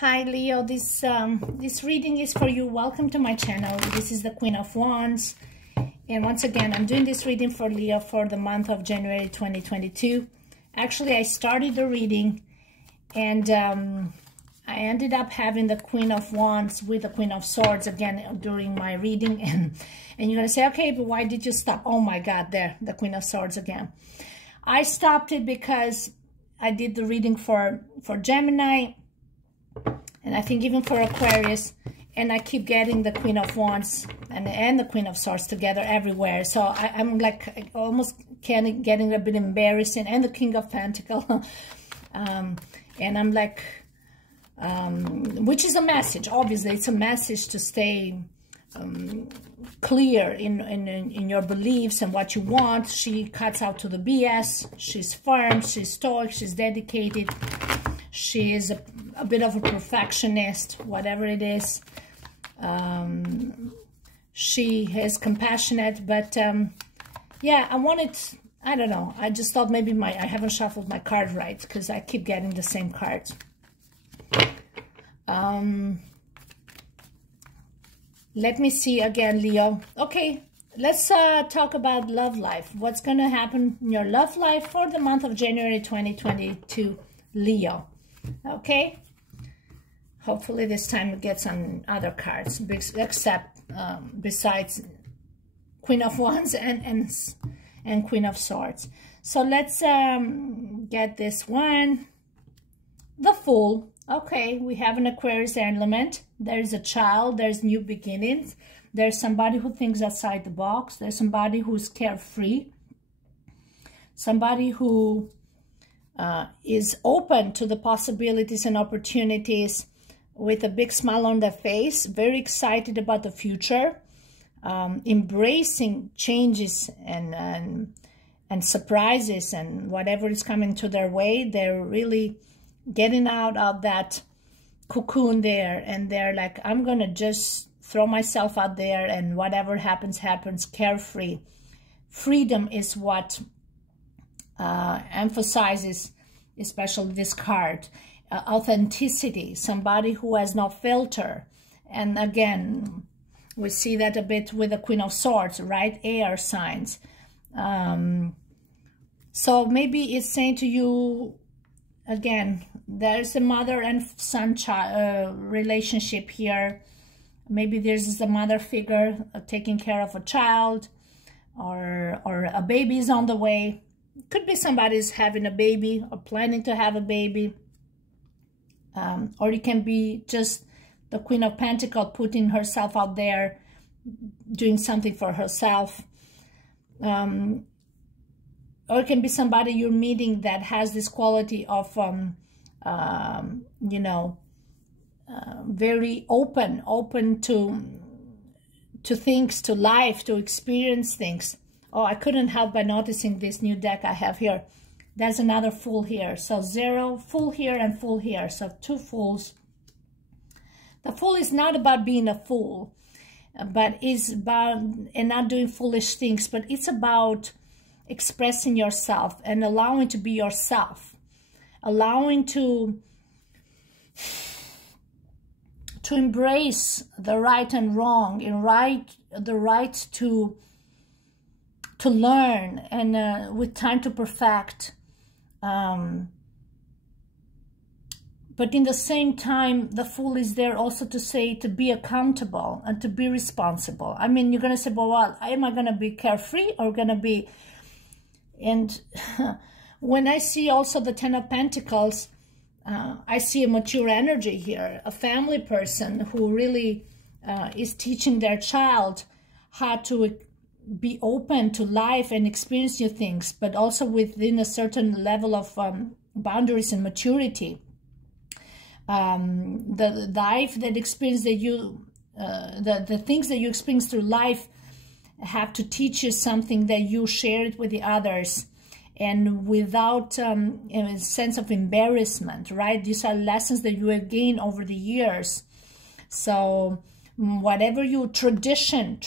Hi Leo, this reading is for you. Welcome to my channel. This is the Queen of Wands, and once again I'm doing this reading for Leo for the month of January 2022. Actually, I started the reading and I ended up having the Queen of Wands with the Queen of Swords again during my reading, and you're gonna say, okay, but why did you stop? Oh my God, there, the Queen of Swords again. I stopped it because I did the reading for Gemini, and I think even for Aquarius, and I keep getting the Queen of Wands and the Queen of Swords together everywhere. So I'm like almost getting a bit embarrassing, and the King of Pentacles. And I'm like, which is a message. Obviously, it's a message to stay clear in your beliefs and what you want. She cuts out to the BS. She's firm, she's stoic, she's dedicated. She is a bit of a perfectionist, whatever it is. She is compassionate, but yeah, I don't know. I just thought maybe I haven't shuffled my card right because I keep getting the same cards. Let me see again, Leo. Okay, let's talk about love life. What's going to happen in your love life for the month of January 2022, Leo? Okay, hopefully this time we get some other cards, except besides Queen of Wands and Queen of Swords. So let's get this one. The Fool. Okay, we have an Aquarius element. There's a child, there's new beginnings. There's somebody who thinks outside the box. There's somebody who's carefree. Somebody who is open to the possibilities and opportunities with a big smile on their face, very excited about the future, embracing changes and surprises and whatever is coming to their way. They're really getting out of that cocoon there, and they're like, I'm gonna just throw myself out there, and whatever happens, happens, carefree. Freedom is what emphasizes, especially this card, authenticity, somebody who has no filter. And again, we see that a bit with the Queen of Swords, right? Air signs. So maybe it's saying to you, again, there's a mother and son relationship here. Maybe there's a mother figure taking care of a child, or a baby is on the way. Could be somebody's having a baby or planning to have a baby. Or it can be just the Queen of Pentacles putting herself out there, doing something for herself. Or it can be somebody you're meeting that has this quality of, you know, very open to things, to life, to experience things. Oh, I couldn't help by noticing this new deck I have here. There's another Fool here. So 0, Fool here, and Fool here. So 2 Fools. The Fool is not about being a fool, but is about, and not doing foolish things, but it's about expressing yourself and allowing to be yourself. Allowing to embrace the right and wrong, and the right to learn, and with time to perfect. But in the same time, the Fool is there also to say, to be accountable and to be responsible. I mean, you're going to say, well, am I going to be carefree or going to be... And when I see also the Ten of Pentacles, I see a mature energy here, a family person who really is teaching their child how to be open to life and experience new things, but also within a certain level of boundaries and maturity. The life that experience that you, the things that you experience through life have to teach you something that you share it with the others, and without a sense of embarrassment, right? These are lessons that you have gained over the years. So whatever you tradition,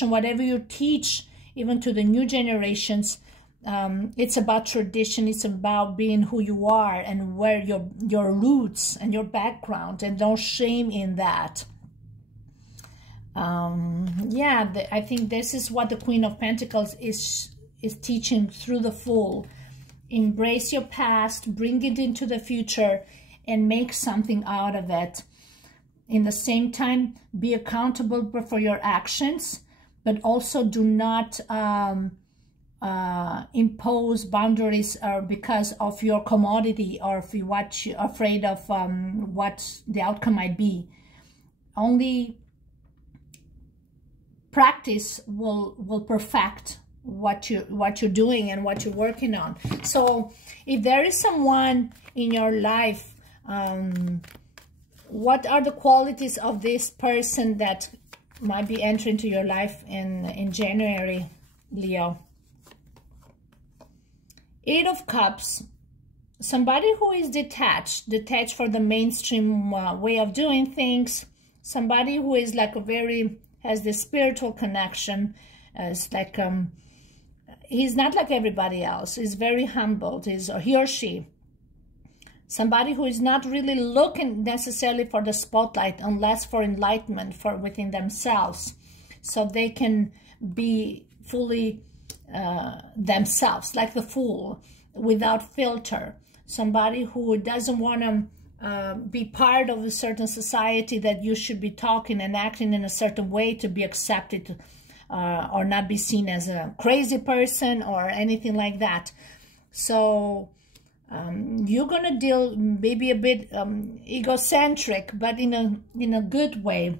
whatever you teach, even to the new generations, It's about tradition. It's about being who you are and where your roots and your background, and no shame in that. Yeah, I think this is what the Queen of Pentacles is teaching through the Fool. Embrace your past, bring it into the future, and make something out of it. In the same time, be accountable for your actions, but also do not impose boundaries because of your commodity, or if what you're afraid of what the outcome might be. Only practice will perfect what you're doing and what you're working on. So if there is someone in your life, what are the qualities of this person that might be entering into your life in January, Leo? Eight of Cups. Somebody who is detached for the mainstream way of doing things. Somebody who is like has this spiritual connection. It's like he's not like everybody else. He's very humbled. He or she. Somebody who is not really looking necessarily for the spotlight, unless for enlightenment within themselves, so they can be fully themselves, like the Fool, without filter. Somebody who doesn't want to be part of a certain society that you should be talking and acting in a certain way to be accepted, or not be seen as a crazy person or anything like that. So you're gonna deal maybe a bit egocentric, but in a good way,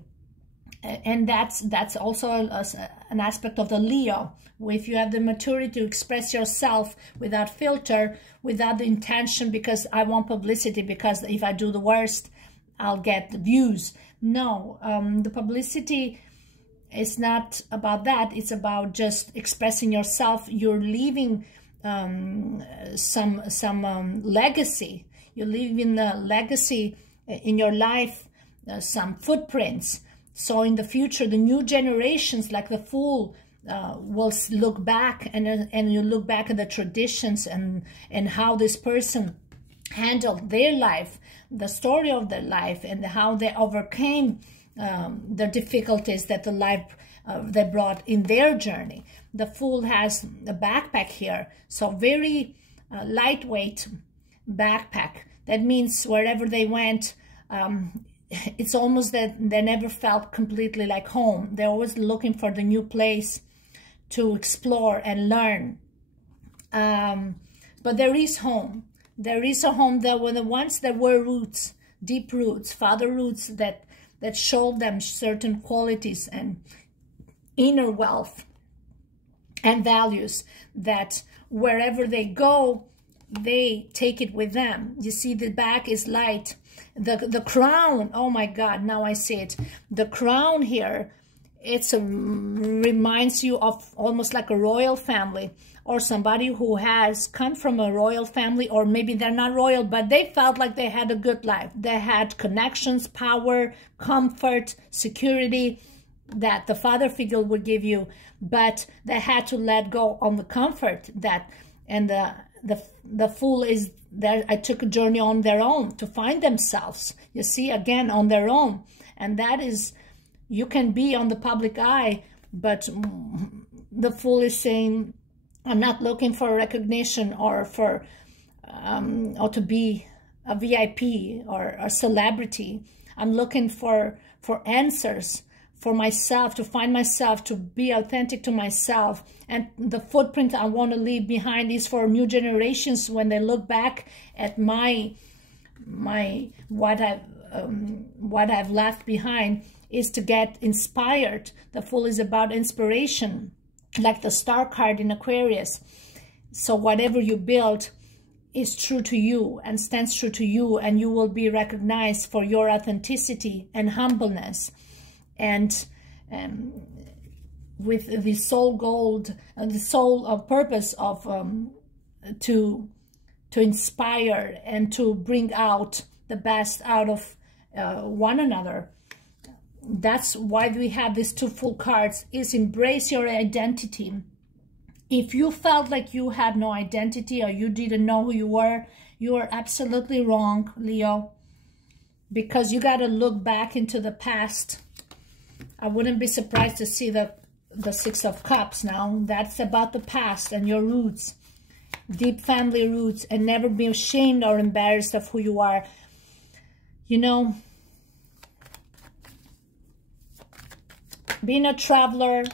and that's also an aspect of the Leo. If you have the maturity to express yourself without filter, without the intention, because I want publicity, because if I do the worst, I'll get the views. No, the publicity is not about that. It's about just expressing yourself. You're leaving some legacy. You're leaving a legacy in your life, some footprints. So in the future, the new generations, like the Fool, will look back, and you look back at the traditions and how this person handled their life, the story of their life, and how they overcame the difficulties that the life they brought in their journey. The Fool has a backpack here, so very lightweight backpack. That means wherever they went, it's almost that they never felt completely like home. They're always looking for the new place to explore and learn. But there is home. There is a home. There were once there were roots, deep roots, father roots that showed them certain qualities and inner wealth and values that wherever they go, they take it with them. You see, the back is light. The crown, oh my God, now I see it. The crown here, it reminds you of almost like a royal family, or somebody who has come from a royal family, or maybe they're not royal, but they felt like they had a good life. They had connections, power, comfort, security that the father figure would give you, but they had to let go on the comfort that, and the Fool is there. I took a journey on their own to find themselves, you see, again, on their own. And that is, you can be on the public eye, but the Fool is saying, I'm not looking for recognition or for or to be a VIP or a celebrity. I'm looking for answers for myself, to find myself, to be authentic to myself. And the footprint I want to leave behind is for new generations when they look back at what I've left behind, is to get inspired. The Fool is about inspiration, like the Star card in Aquarius. So whatever you build is true to you and stands true to you, and you will be recognized for your authenticity and humbleness. And with the soul gold, the soul of purpose of to inspire and to bring out the best out of one another. That's why we have these two Fool cards, is embrace your identity If you felt like you had no identity or you didn't know who you are absolutely wrong, Leo, because you got to look back into the past. I wouldn't be surprised to see the Six of Cups now. That's about the past and your roots, deep family roots, and never be ashamed or embarrassed of who you are. You know, being a traveler,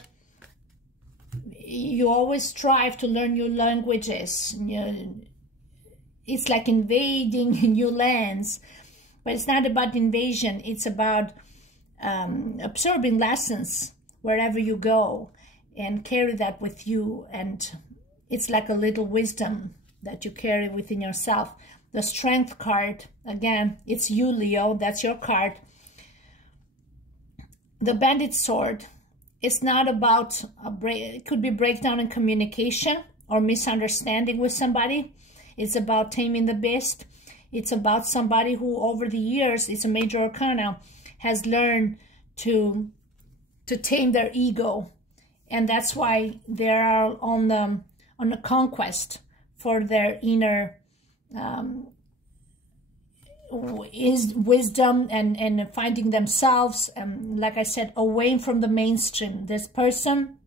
you always strive to learn new languages. It's like invading new lands, but it's not about invasion. It's about absorbing lessons wherever you go and carry that with you. And it's like a little wisdom that you carry within yourself. The Strength card, again, it's you, Leo. That's your card. The Bandit sword, it's not about it could be breakdown in communication or misunderstanding with somebody. It's about taming the beast. It's about somebody who over the years, it's a major arcana, has learned to tame their ego. And that's why they are on the conquest for their inner is wisdom and finding themselves, like I said, away from the mainstream. This person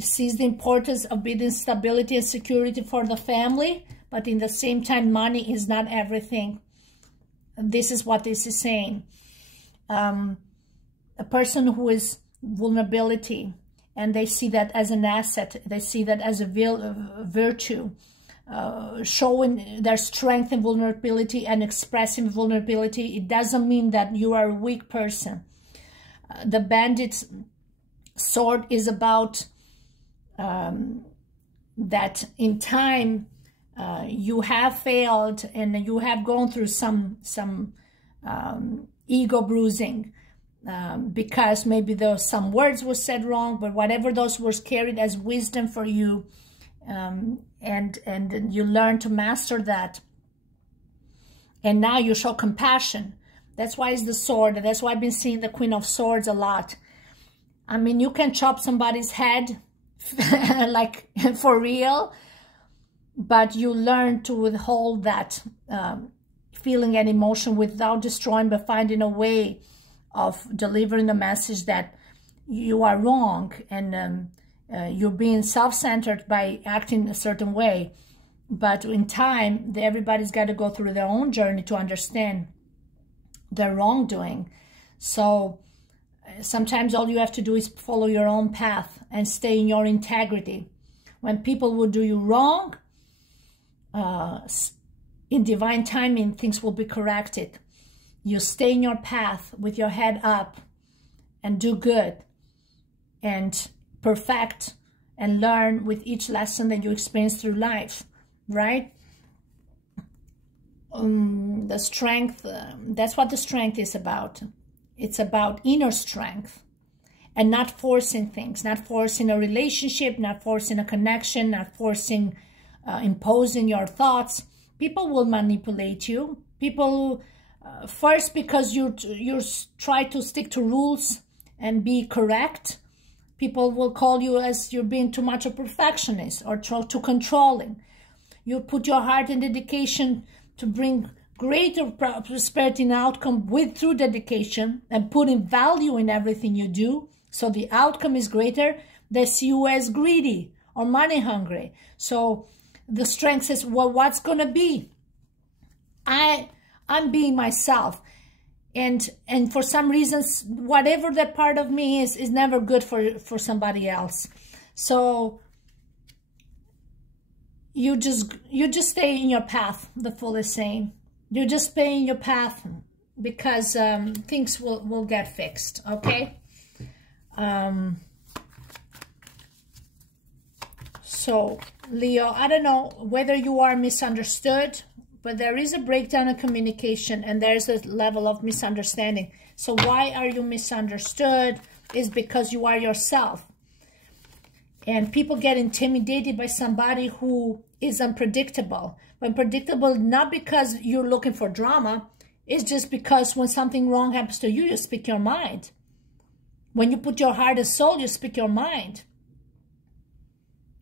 sees the importance of building stability and security for the family, but in the same time, money is not everything. This is what this is saying. A person who is vulnerability, and they see that as an asset. They see that as a virtue. Showing their strength and vulnerability and expressing vulnerability, it doesn't mean that you are a weak person. The Bandit sword is about that in time you have failed and you have gone through some ego bruising because maybe some words were said wrong, but whatever those words carried as wisdom for you. And you learn to master that. And now you show compassion. That's why it's the sword. That's why I've been seeing the Queen of Swords a lot. I mean, you can chop somebody's head, like for real, but you learn to withhold that feeling and emotion without destroying, but finding a way of delivering the message that you are wrong and you're being self-centered by acting a certain way. But in time, everybody's got to go through their own journey to understand their wrongdoing. So sometimes all you have to do is follow your own path and stay in your integrity. When people will do you wrong, in divine timing, things will be corrected. You stay in your path with your head up and do good and perfect and learn with each lesson that you experience through life, right? The strength, that's what the strength is about. It's about inner strength and not forcing things, not forcing a relationship, not forcing a connection, not forcing, imposing your thoughts. People will manipulate you. People, first because you try to stick to rules and be correct. People will call you as you're being too much a perfectionist or too controlling. You put your heart and dedication to bring greater prosperity and outcome through dedication and putting value in everything you do. So the outcome is greater. They see you as greedy or money hungry. So the strength says, well, what's going to be? I'm being myself. And for some reasons, whatever that part of me is never good for somebody else. So you just stay in your path, the Fool is saying. You just stay in your path because things will get fixed, okay? So, Leo, I don't know whether you are misunderstood, but there is a breakdown in communication and there's a level of misunderstanding. So why are you misunderstood? Is because you are yourself. And people get intimidated by somebody who is unpredictable. Unpredictable not because you're looking for drama. It's just because when something wrong happens to you, you speak your mind. When you put your heart and soul, you speak your mind.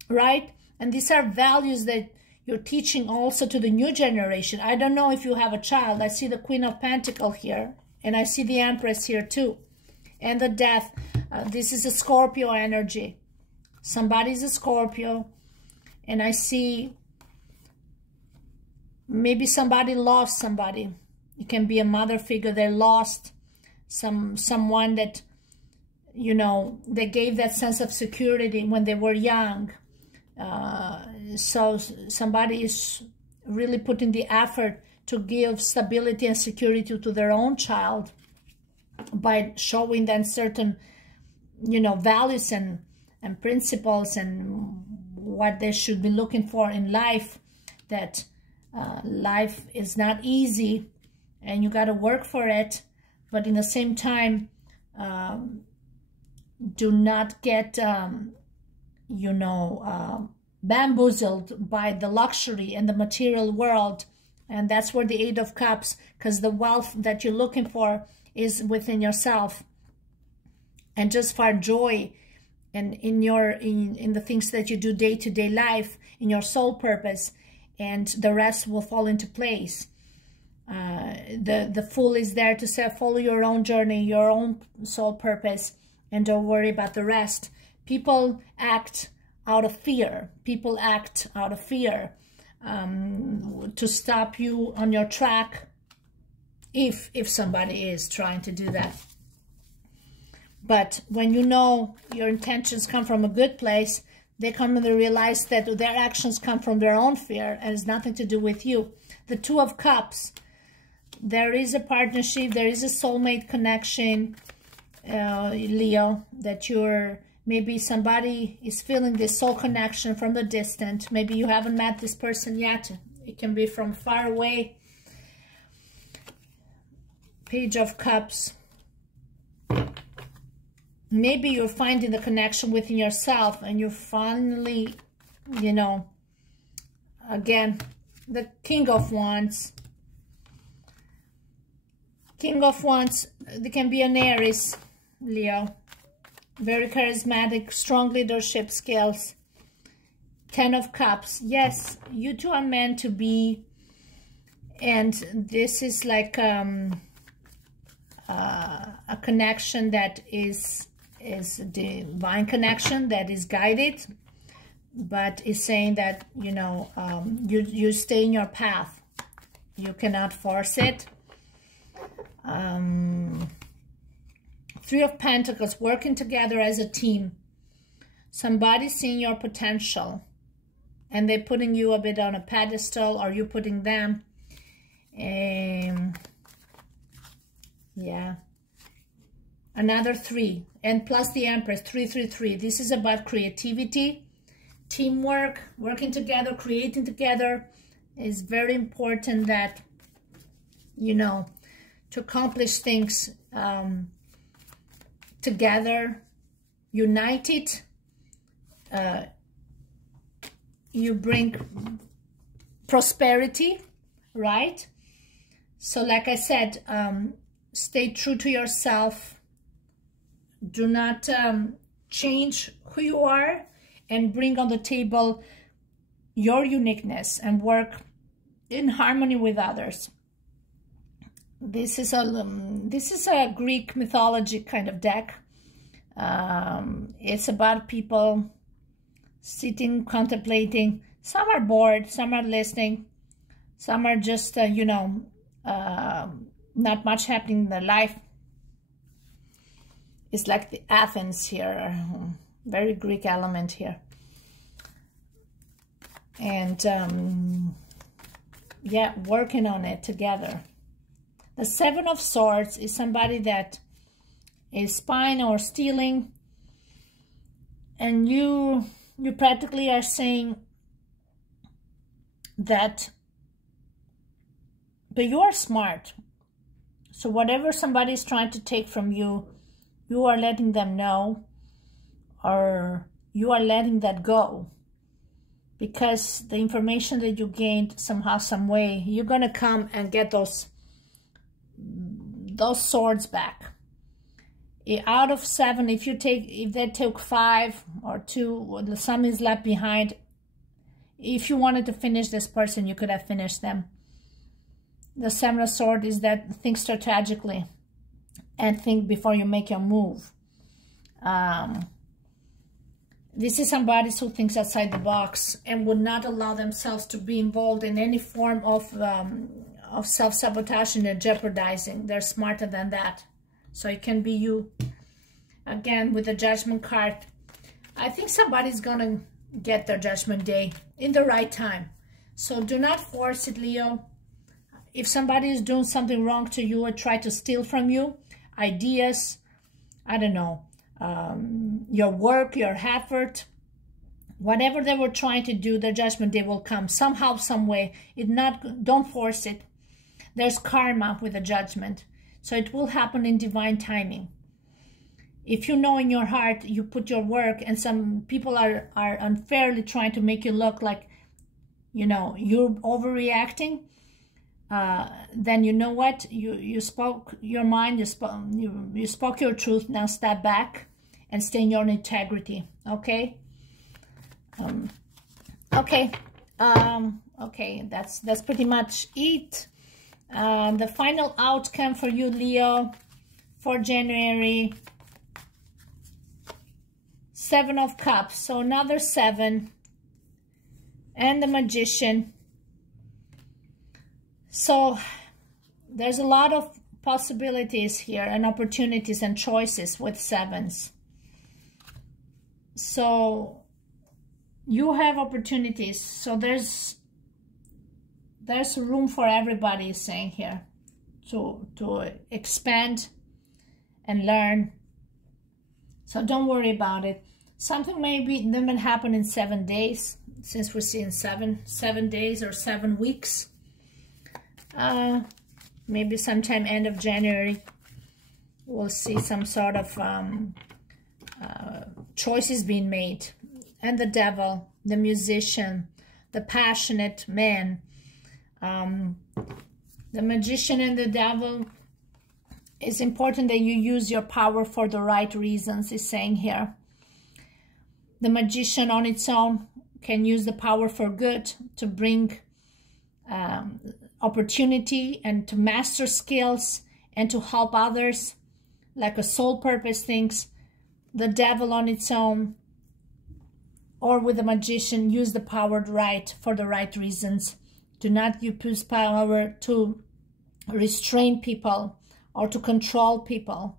right? And these are values that you're teaching also to the new generation. I don't know if you have a child. I see the Queen of Pentacles here, and I see the Empress here too. And the Death. This is a Scorpio energy. Somebody's a Scorpio. And I see maybe somebody lost somebody. It can be a mother figure. They lost someone that, you know, they gave that sense of security when they were young. So somebody is really putting the effort to give stability and security to their own child by showing them certain, you know, values and principles and what they should be looking for in life, that life is not easy and you got to work for it, but in the same time, do not get, you know, bamboozled by the luxury and the material world. And that's where the Eight of Cups, because the wealth that you're looking for is within yourself. And just for joy and in the things that you do day-to-day life, in your soul purpose, and the rest will fall into place. The Fool is there to say, follow your own journey, your own soul purpose, and don't worry about the rest. People act out of fear. People act out of fear to stop you on your track, if somebody is trying to do that. But when you know your intentions come from a good place, they come to realize that their actions come from their own fear and it's nothing to do with you. The Two of Cups, there is a partnership, there is a soulmate connection, Leo, that you're, maybe somebody is feeling this soul connection from the distant. Maybe you haven't met this person yet. It can be from far away. Page of Cups. Maybe you're finding the connection within yourself and you're finally, you know, again, the King of Wands. King of Wands, they can be an Aries, Leo. Very charismatic, strong leadership skills. Ten of Cups. Yes, you two are meant to be. And this is like a connection that is a divine connection that is guided, but is saying that, you know, you stay in your path. You cannot force it. Three of Pentacles, working together as a team. Somebody seeing your potential and they're putting you a bit on a pedestal, or you putting them. Yeah. Another 3. And plus the Empress, 333. This is about creativity, teamwork, working together, creating together. It's very important that, you know, to accomplish things together, united, you bring prosperity, right? So like I said, stay true to yourself. Do not change who you are, and bring on the table your uniqueness and work in harmony with others. This is a Greek mythology kind of deck. It's about people sitting, contemplating. Some are bored, some are listening, some are just, you know, not much happening in their life. It's like the Athens here, very Greek element here. And yeah, working on it together. The Seven of Swords is somebody that is spying or stealing, and you practically are saying that, but you are smart. So whatever somebody is trying to take from you, you are letting them know, or you are letting that go. Because the information that you gained somehow, some way, you're going to come and get those swords back. Out of 7, if they took 5 or 2, some is left behind. If you wanted to finish this person, you could have finished them. The 7 of Swords is that think strategically and think before you make your move. This is somebody who thinks outside the box and would not allow themselves to be involved in any form of self-sabotage and jeopardizing. They're smarter than that. So it can be you. Again, with the Judgment card, I think somebody's going to get their Judgment Day in the right time. So do not force it, Leo. If somebody is doing something wrong to you or try to steal from you, ideas, I don't know, your work, your effort, whatever they were trying to do, their Judgment Day will come somehow, some way. Don't force it. There's karma with the Judgment. So it will happen in divine timing. If you know in your heart, you put your work, and some people are unfairly trying to make you look like, you know, you're overreacting, then you know what? You spoke your mind, you spoke your truth. Now step back and stay in your integrity, okay? Okay, that's pretty much it. The final outcome for you, Leo, for January. 7 of Cups, so another 7, and the Magician. So there's a lot of possibilities here and opportunities and choices with 7s. So you have opportunities. So there's room for everybody, is saying here, to expand and learn. So don't worry about it. Something maybe happen in 7 days, since we're seeing 7 days or 7 weeks. Maybe sometime end of January, we'll see some sort of choices being made. And the Devil, the Musician, the Passionate Man, the Magician and the Devil. It's important that you use your power for the right reasons, is saying here. The Magician on its own can use the power for good, to bring opportunity and to master skills and to help others, like a soul purpose things. The Devil on its own, or with the Magician, use the power for the right reasons. Do not use power to restrain people or to control people.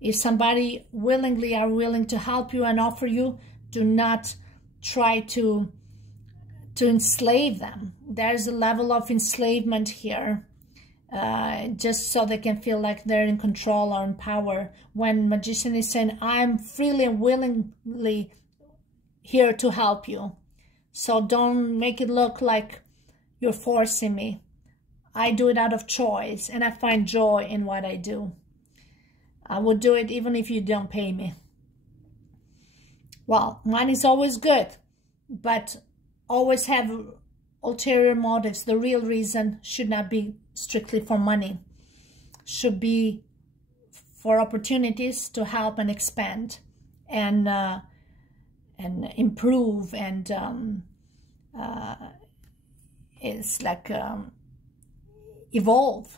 If somebody willingly are willing to help you and offer you, do not try to enslave them. There's a level of enslavement here, just so they can feel like they're in control or in power. When Magician is saying, I'm freely and willingly here to help you. So don't make it look like you're forcing me. I do it out of choice, and I find joy in what I do. I would do it even if you don't pay me. Well, money is always good, but always have ulterior motives. The real reason should not be strictly for money. Should be for opportunities to help and expand and improve, and it's like evolve.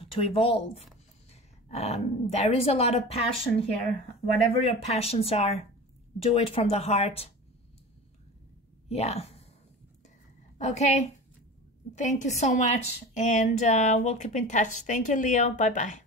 There is a lot of passion here. Whatever your passions are, do it from the heart. Yeah. Okay. Thank you so much, and we'll keep in touch. Thank you, Leo. Bye-bye.